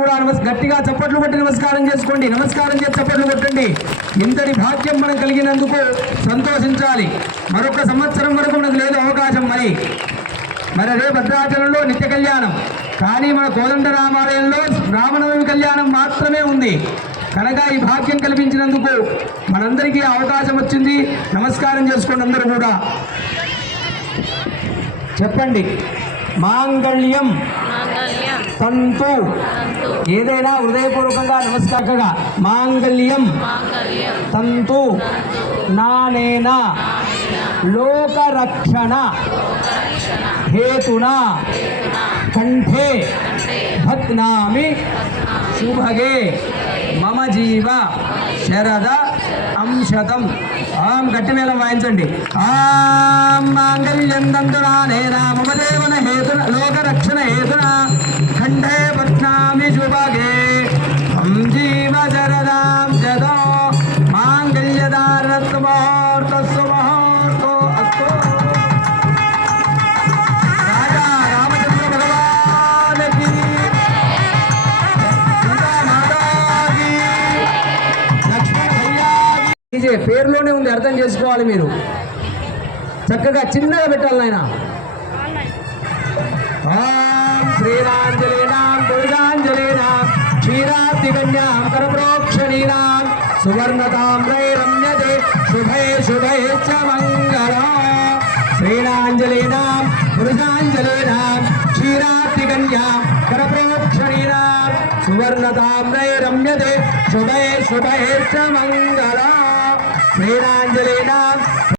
కూడా గట్టిగా చప్పట్లు కొట్టి నమస్కారం చేసుకోండి. నమస్కారం చేసి చప్పట్లు కొట్టండి. ఇంతటి భాగ్యం మనం కలిగినందుకు సంతోషించాలి. మరొక సంవత్సరం వరకు మనకు లేదు అవకాశం. మరి అదే భద్రాచలంలో నిత్య కళ్యాణం, కానీ మన కోదండ రామాలయంలో రామనవమి కళ్యాణం మాత్రమే ఉంది. కనుక ఈ భాగ్యం కల్పించినందుకు మనందరికీ అవకాశం వచ్చింది. నమస్కారం చేసుకోండి. అందరూ కూడా చెప్పండి. మాంగళ్యం తంతు, ఏదైనా హృదయపూర్వకంగా నమస్కారంగా మాంగళ్యం తంతు నానేన లోకరక్షణ హేతునా కంఠే భద్నామి శుభగే మమ జీవ శరద అంశతం. ఆం గట్టి మేళం వాయించండి. ఆం మాంగళ్యం తంతునానేన మమ జీవన హేతున లోకరక్షణ హేతున కంఠే భద్నామి శుభగే మమ జీవ శరదాం శతో మాంగళ్యదారత్వమూర్తస్సు మహోర్తో అస్తో. రాజా రామచంద్ర భగవానికి, సీతామాతాకి, లక్ష్మణ భయ్యాకి. పేరులోనే ఉంది, అర్థం చేసుకోవాలి. మీరు చక్కగా చిన్నగా పెట్టాలి నాయన. ఓం శ్రీరాంజలీనాం పురుషాంజలీనాం క్షీరాబ్దికన్యాం కరప్రోక్షణీనాం సువర్ణతామ్రై రమ్యతే శుభే శుభే చ మంగళం. శ్రీరాంజలీనాం పురుషాంజలీనాం క్షీరాబ్దికన్యాం కరప్రోక్షణీనాం సువర్ణతామ్రై రమ్యతే శుభే శుభే చ మంగళం. శ్రీరాంజలీనాం